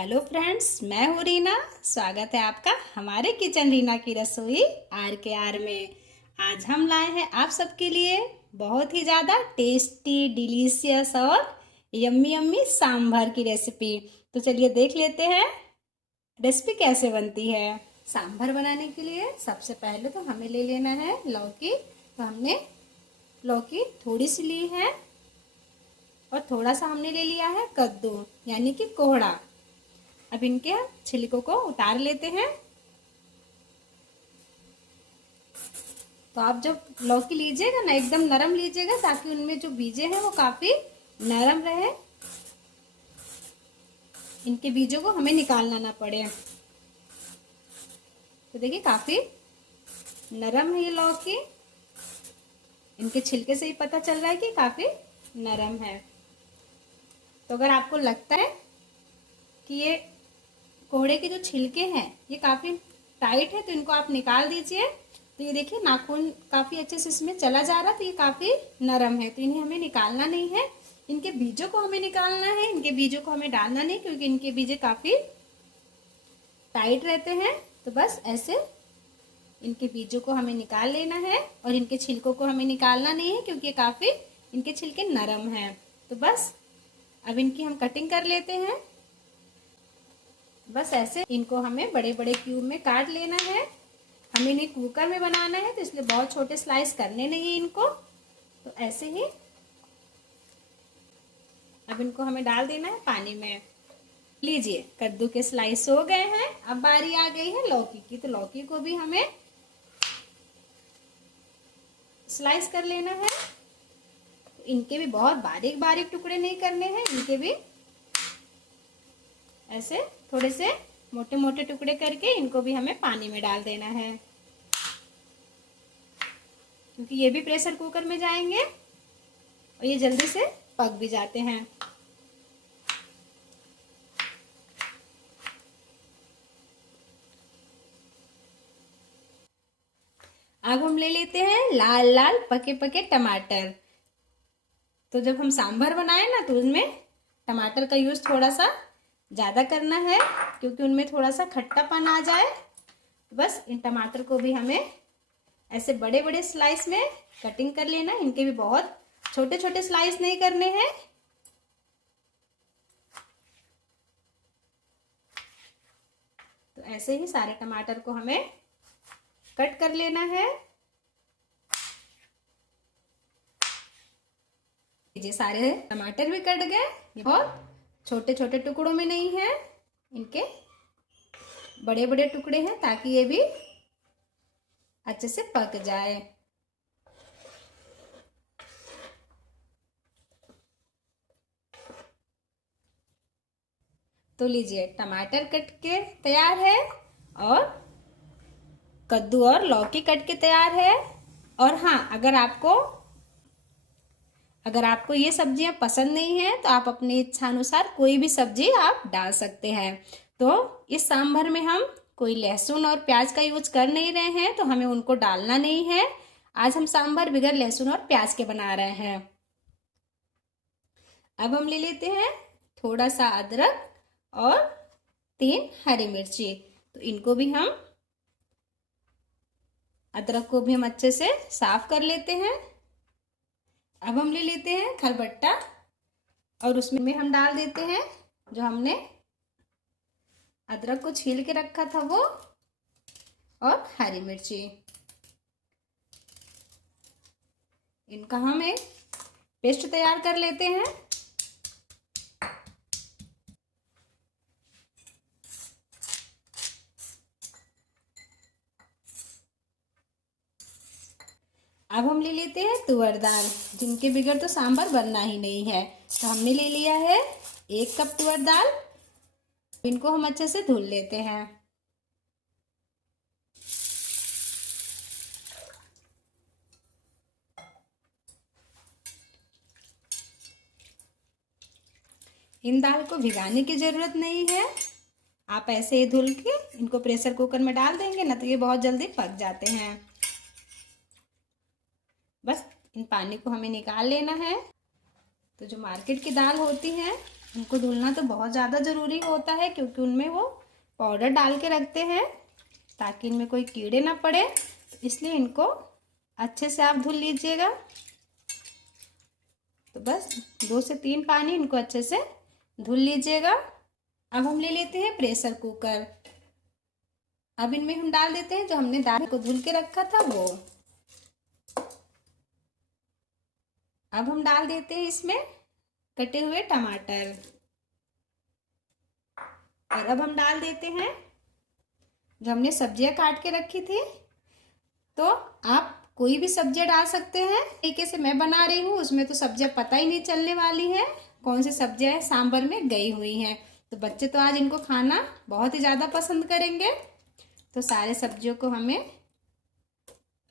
Hello friends, मैं हूँ रीना। स्वागत है आपका हमारे किचन रीना की रसोई RKR में। आज हम लाए हैं आप सबके लिए बहुत ही ज़्यादा टेस्टी, डिलीशियस और यम्मी यम्मी सांभर की रेसिपी। तो चलिए देख लेते हैं रेसिपी कैसे बनती है। सांभर बनाने के लिए सबसे पहले तो हमें ले लेना है लौकी। तो हमने लौकी थोड़ी सी ली है और थोड़ा सा हमने ले लिया है कद्दू यानी कि कोहड़ा। अब इनके छिलकों को उतार लेते हैं। तो आप जब लौकी लीजिएगा ना, एकदम नरम लीजिएगा ताकि उनमें जो बीजे हैं वो काफी नरम रहे, इनके बीजों को हमें निकालना ना पड़े। तो देखिए काफी नरम है ये लौकी, इनके छिलके से ही पता चल रहा है कि काफी नरम है। तो अगर आपको लगता है कि ये कोहड़े के जो छिलके हैं ये काफी टाइट है तो इनको आप निकाल दीजिए। तो ये देखिए नाखून काफी अच्छे से इसमें चला जा रहा है, तो ये काफी नरम है, तो इन्हें हमें निकालना नहीं है। इनके बीजों को हमें निकालना है, इनके बीजों को हमें डालना नहीं क्योंकि इनके बीजे काफी टाइट रहते हैं। तो बस ऐसे इनके बीजों को हमें निकाल लेना है और इनके छिलकों को हमें निकालना नहीं है क्योंकि काफी इनके छिलके नरम हैं। तो बस अब इनकी हम कटिंग कर लेते हैं। बस ऐसे इनको हमें बड़े बड़े क्यूब में काट लेना है। हमें इन्हें कुकर में बनाना है तो इसलिए बहुत छोटे स्लाइस करने नहीं है इनको। तो ऐसे ही अब इनको हमें डाल देना है पानी में। लीजिए कद्दू के स्लाइस हो गए हैं। अब बारी आ गई है लौकी की, तो लौकी को भी हमें स्लाइस कर लेना है। तो इनके भी बहुत बारीक बारीक टुकड़े नहीं करने हैं, इनके भी ऐसे थोड़े से मोटे मोटे टुकड़े करके इनको भी हमें पानी में डाल देना है क्योंकि ये भी प्रेशर कुकर में जाएंगे और ये जल्दी से पक भी जाते हैं। अब हम ले लेते हैं लाल लाल पके पके टमाटर। तो जब हम सांभर बनाए ना तो उसमें टमाटर का यूज थोड़ा सा ज़्यादा करना है क्योंकि उनमें थोड़ा सा खट्टापन आ जाए। बस इन टमाटर को भी हमें ऐसे बड़े बड़े स्लाइस में कटिंग कर लेना। इनके भी बहुत छोटे छोटे स्लाइस नहीं करने हैं। तो ऐसे ही सारे टमाटर को हमें कट कर लेना है। ये सारे टमाटर भी कट गए, ये बहुत छोटे छोटे टुकड़ों में नहीं है, इनके बड़े बड़े टुकड़े हैं ताकि ये भी अच्छे से पक जाए। तो लीजिए टमाटर कट के तैयार है और कद्दू और लौकी कट के तैयार है। और हाँ, अगर आपको ये सब्जियां पसंद नहीं है तो आप अपनी इच्छा अनुसार कोई भी सब्जी आप डाल सकते हैं। तो इस सांभर में हम कोई लहसुन और प्याज का यूज कर नहीं रहे हैं तो हमें उनको डालना नहीं है। आज हम सांभर बगैर लहसुन और प्याज के बना रहे हैं। अब हम ले लेते हैं थोड़ा सा अदरक और 3 हरी मिर्ची। तो इनको भी हम अदरक को भी हम अच्छे से साफ कर लेते हैं। अब हम ले लेते हैं खलबट्टा और उसमें हम डाल देते हैं जो हमने अदरक को छील के रखा था वो और हरी मिर्ची। इनका हम एक पेस्ट तैयार कर लेते हैं। अब हम ले लेते हैं तुअर दाल, जिनके बगैर तो सांभर बनना ही नहीं है। तो हमने ले लिया है 1 कप तुअर दाल। इनको हम अच्छे से धुल लेते हैं। इन दाल को भिगाने की जरूरत नहीं है, आप ऐसे ही धुल के इनको प्रेशर कुकर में डाल देंगे ना तो ये बहुत जल्दी पक जाते हैं। बस इन पानी को हमें निकाल लेना है। तो जो मार्केट की दाल होती है इनको धुलना तो बहुत ज़्यादा ज़रूरी होता है, क्योंकि उनमें वो पाउडर डाल के रखते हैं ताकि इनमें कोई कीड़े ना पड़े। इसलिए इनको अच्छे से आप धुल लीजिएगा। तो बस 2 से 3 पानी इनको अच्छे से धुल लीजिएगा। अब हम ले लेते हैं प्रेशर कुकर। अब इनमें हम डाल देते हैं जो हमने दाल को धुल के रखा था वो। अब हम डाल देते हैं इसमें कटे हुए टमाटर। और अब हम डाल देते हैं जो हमने सब्जियां काट के रखी थी। तो आप कोई भी सब्जियां डाल सकते हैं। तरीके से मैं बना रही हूँ, उसमें तो सब्जियां पता ही नहीं चलने वाली है कौन सी सब्जियां सांभर में गई हुई हैं। तो बच्चे तो आज इनको खाना बहुत ही ज़्यादा पसंद करेंगे। तो सारे सब्जियों को हमें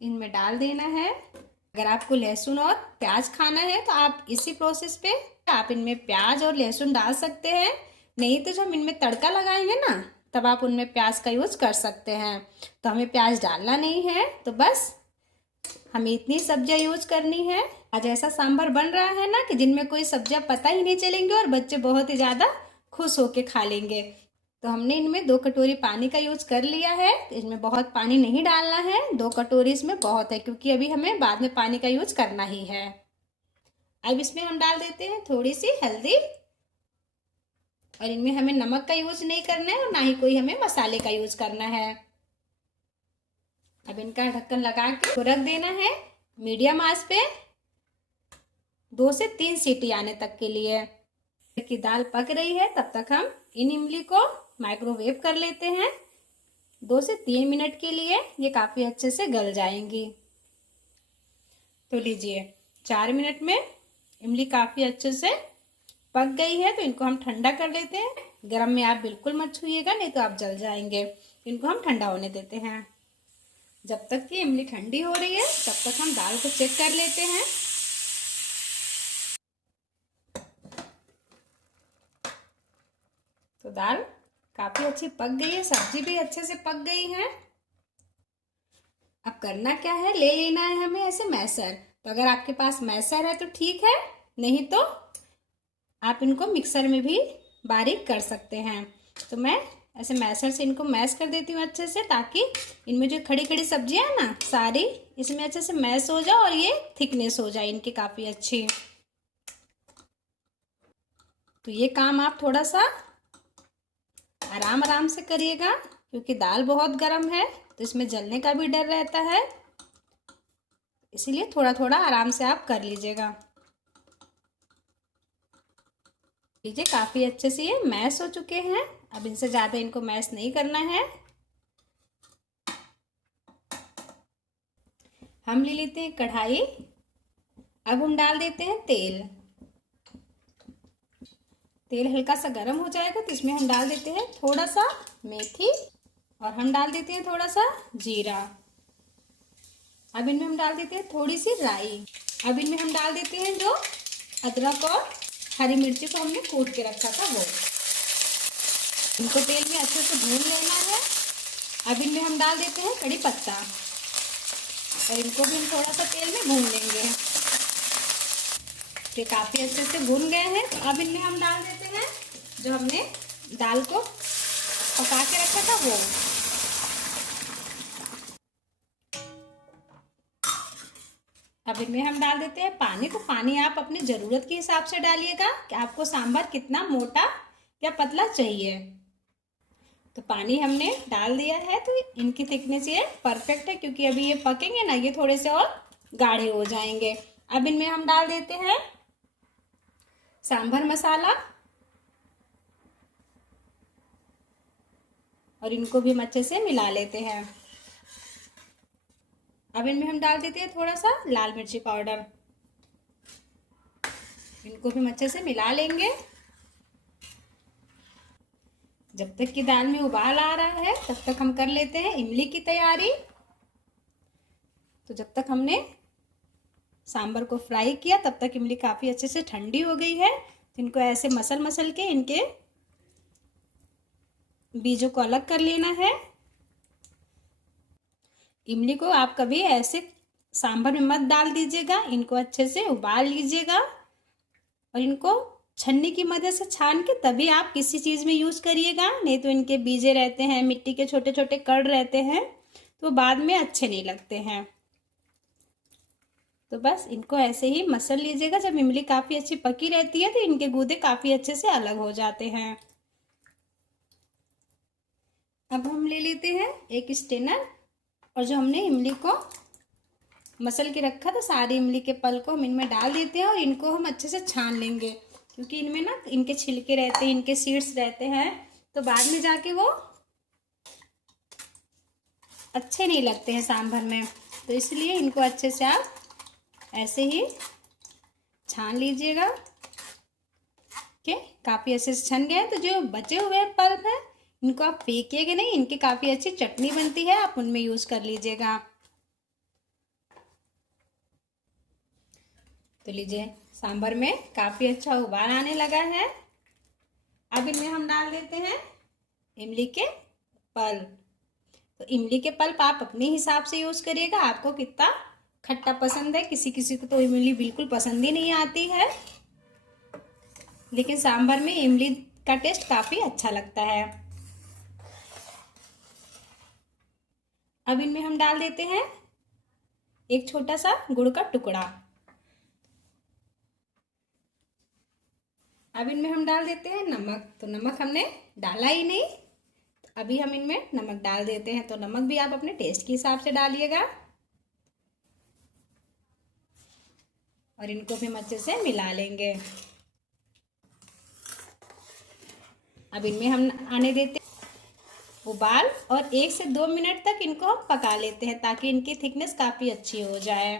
इनमें डाल देना है। अगर आपको लहसुन और प्याज खाना है तो आप इसी प्रोसेस पे आप इनमें प्याज और लहसुन डाल सकते हैं। नहीं तो जो हम इनमें तड़का लगाएंगे ना, तब आप उनमें प्याज का यूज कर सकते हैं। तो हमें प्याज डालना नहीं है। तो बस हमें इतनी सब्जियां यूज करनी है। आज ऐसा सांभर बन रहा है ना कि जिनमें कोई सब्जियां पता ही नहीं चलेंगे और बच्चे बहुत ही ज़्यादा खुश होके खा लेंगे। तो हमने इनमें 2 कटोरी पानी का यूज कर लिया है। तो इसमें बहुत पानी नहीं डालना है, 2 कटोरी इसमें बहुत है, क्योंकि अभी हमें बाद में पानी का यूज करना ही है। अब इसमें हम डाल देते हैं थोड़ी सी हल्दी। और इनमें हमें नमक का यूज नहीं करना है और ना ही कोई हमें मसाले का यूज करना है। अब इनका ढक्कन लगा के रख देना है मीडियम आंच पे 2 से 3 सीटी आने तक के लिए। कि दाल पक रही है तब तक हम इन इमली को माइक्रोवेव कर लेते हैं 2 से 3 मिनट के लिए। ये काफ़ी अच्छे से गल जाएंगी। तो लीजिए 4 मिनट में इमली काफ़ी अच्छे से पक गई है। तो इनको हम ठंडा कर लेते हैं। गरम में आप बिल्कुल मत छूइएगा, नहीं तो आप जल जाएंगे। इनको हम ठंडा होने देते हैं। जब तक कि इमली ठंडी हो रही है तब तक हम दाल को चेक कर लेते हैं। तो दाल काफ़ी अच्छी पक गई है, सब्जी भी अच्छे से पक गई है। अब करना क्या है, ले लेना है हमें ऐसे मैसर। तो अगर आपके पास मैसर है तो ठीक है, नहीं तो आप इनको मिक्सर में भी बारीक कर सकते हैं। तो मैं ऐसे मैसर से इनको मैश कर देती हूँ अच्छे से, ताकि इनमें जो खड़ी खड़ी सब्जियां हैं ना सारी इसमें अच्छे से मैश हो जाए और ये थिकनेस हो जाए इनकी काफ़ी अच्छी। तो ये काम आप थोड़ा सा आराम आराम से करिएगा, क्योंकि दाल बहुत गर्म है तो इसमें जलने का भी डर रहता है। इसीलिए थोड़ा थोड़ा आराम से आप कर लीजिएगा। लीजिए काफ़ी अच्छे से ये मैश हो चुके हैं। अब इनसे ज़्यादा इनको मैश नहीं करना है। हम ले लेते हैं कढ़ाई। अब हम डाल देते हैं तेल। तेल हल्का सा गर्म हो जाएगा तो इसमें हम डाल देते हैं थोड़ा सा मेथी और हम डाल देते हैं थोड़ा सा जीरा। अब इनमें हम डाल देते हैं थोड़ी सी राई। अब इनमें हम डाल देते हैं जो अदरक और हरी मिर्ची को हमने कूट के रखा था वो। इनको तेल में अच्छे से भून लेना है। अब इनमें हम डाल देते हैं कड़ी पत्ता और इनको भी हम थोड़ा सा तेल में भून लेंगे। ये काफ़ी अच्छे से भून गए हैं। तो अब इनमें हम डाल देते हैं जो हमने दाल को पका के रखा था वो। अब इनमें हम डाल देते हैं पानी। तो पानी आप अपनी ज़रूरत के हिसाब से डालिएगा कि आपको सांभर कितना मोटा या पतला चाहिए। तो पानी हमने डाल दिया है। तो इनकी थिकनेस ये परफेक्ट है, क्योंकि अभी ये पकेंगे ना ये थोड़े से और गाढ़े हो जाएंगे। अब इनमें हम डाल देते हैं सांभर मसाला और इनको भी हम अच्छे से मिला लेते हैं। अब इनमें हम डाल देते हैं थोड़ा सा लाल मिर्ची पाउडर। इनको भी हम अच्छे से मिला लेंगे जब तक कि दाल में उबाल आ रहा है। तब तक हम कर लेते हैं इमली की तैयारी। तो जब तक हमने सांभर को फ्राई किया तब तक इमली काफ़ी अच्छे से ठंडी हो गई है। तो इनको ऐसे मसल मसल के इनके बीजों को अलग कर लेना है। इमली को आप कभी ऐसे सांभर में मत डाल दीजिएगा, इनको अच्छे से उबाल लीजिएगा और इनको छन्नी की मदद से छान के तभी आप किसी चीज़ में यूज़ करिएगा, नहीं तो इनके बीजे रहते हैं, मिट्टी के छोटे छोटे कण रहते हैं, तो बाद में अच्छे नहीं लगते हैं। तो बस इनको ऐसे ही मसल लीजिएगा। जब इमली काफ़ी अच्छी पकी रहती है तो इनके गूदे काफ़ी अच्छे से अलग हो जाते हैं। अब हम ले लेते हैं एक स्ट्रेनर, और जो हमने इमली को मसल के रखा था सारी इमली के पल को हम इनमें डाल देते हैं और इनको हम अच्छे से छान लेंगे, क्योंकि इनमें ना इनके छिलके रहते हैं, इनके सीड्स रहते हैं, तो बाद में जाके वो अच्छे नहीं लगते हैं सांभर में। तो इसलिए इनको अच्छे से आप ऐसे ही छान लीजिएगा कि काफ़ी अच्छे से छन गए। तो जो बचे हुए पल्प हैं इनको आप फेंकिएगा नहीं, इनकी काफ़ी अच्छी चटनी बनती है, आप उनमें यूज़ कर लीजिएगा। तो लीजिए सांभर में काफ़ी अच्छा उबाल आने लगा है। अब इनमें हम डाल देते हैं इमली के पल्प। तो इमली के पल्प आप अपने हिसाब से यूज़ करिएगा, आपको कितना खट्टा पसंद है। किसी किसी को तो इमली बिल्कुल पसंद ही नहीं आती है, लेकिन सांभर में इमली का टेस्ट काफ़ी अच्छा लगता है। अब इनमें हम डाल देते हैं एक छोटा सा गुड़ का टुकड़ा। अब इनमें हम डाल देते हैं नमक। तो नमक हमने डाला ही नहीं, अभी हम इनमें नमक डाल देते हैं। तो नमक भी आप अपने टेस्ट के हिसाब से डालिएगा, और इनको भी हम अच्छे से मिला लेंगे। अब इनमें हम आने देते हैं उबाल, और 1 से 2 मिनट तक इनको हम पका लेते हैं ताकि इनकी थिकनेस काफ़ी अच्छी हो जाए।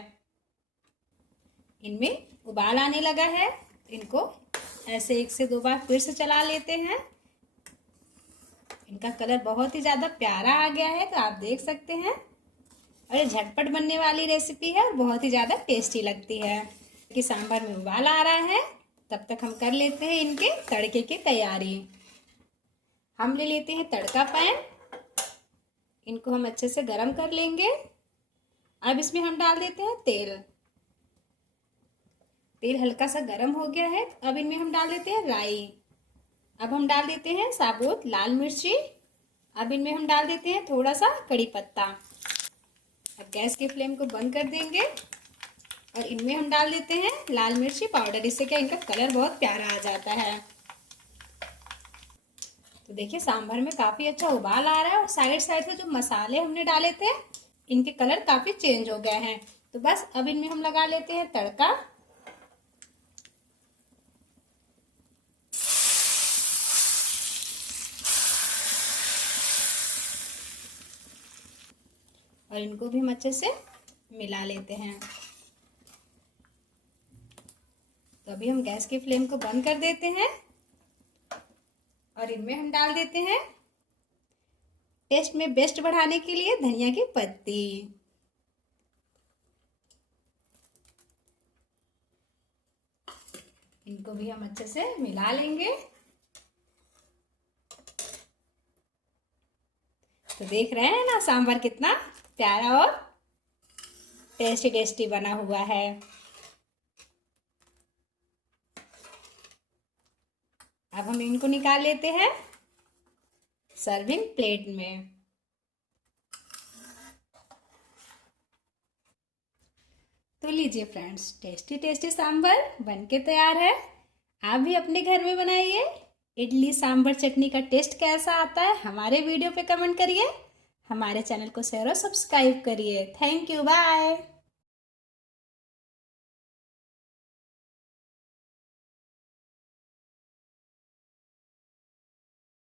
इनमें उबाल आने लगा है, इनको ऐसे 1 से 2 बार फिर से चला लेते हैं। इनका कलर बहुत ही ज़्यादा प्यारा आ गया है, तो आप देख सकते हैं। और ये झटपट बनने वाली रेसिपी है और बहुत ही ज़्यादा टेस्टी लगती है। कि सांभर में उबाल आ रहा है, तब तक हम कर लेते हैं इनके तड़के की तैयारी। हम ले लेते हैं तड़का पैन, इनको हम अच्छे से गरम कर लेंगे। अब इसमें हम डाल देते हैं तेल। तेल हल्का सा गरम हो गया है, अब इनमें हम डाल देते हैं राई। अब हम डाल देते हैं साबुत लाल मिर्ची। अब इनमें हम डाल देते हैं थोड़ा सा कड़ी पत्ता। अब गैस की फ्लेम को बंद कर देंगे, और इनमें हम डाल देते हैं लाल मिर्ची पाउडर। इससे क्या इनका कलर बहुत प्यारा आ जाता है। तो देखिए सांभर में काफ़ी अच्छा उबाल आ रहा है, और साइड साइड से जो मसाले हमने डाले थे इनके कलर काफ़ी चेंज हो गए हैं। तो बस अब इनमें हम लगा लेते हैं तड़का। और इनको भी हम अच्छे से मिला लेते हैं। तो अभी हम गैस की फ्लेम को बंद कर देते हैं, और इनमें हम डाल देते हैं टेस्ट में बेस्ट बढ़ाने के लिए धनिया की पत्ती। इनको भी हम अच्छे से मिला लेंगे। तो देख रहे हैं ना सांभर कितना प्यारा और टेस्टी टेस्टी बना हुआ है। अब हम इनको निकाल लेते हैं सर्विंग प्लेट में। तो लीजिए फ्रेंड्स, टेस्टी टेस्टी सांभर बनके तैयार है। आप भी अपने घर में बनाइए। इडली सांभर चटनी का टेस्ट कैसा आता है हमारे वीडियो पे कमेंट करिए। हमारे चैनल को शेयर और सब्सक्राइब करिए। Thank you, bye.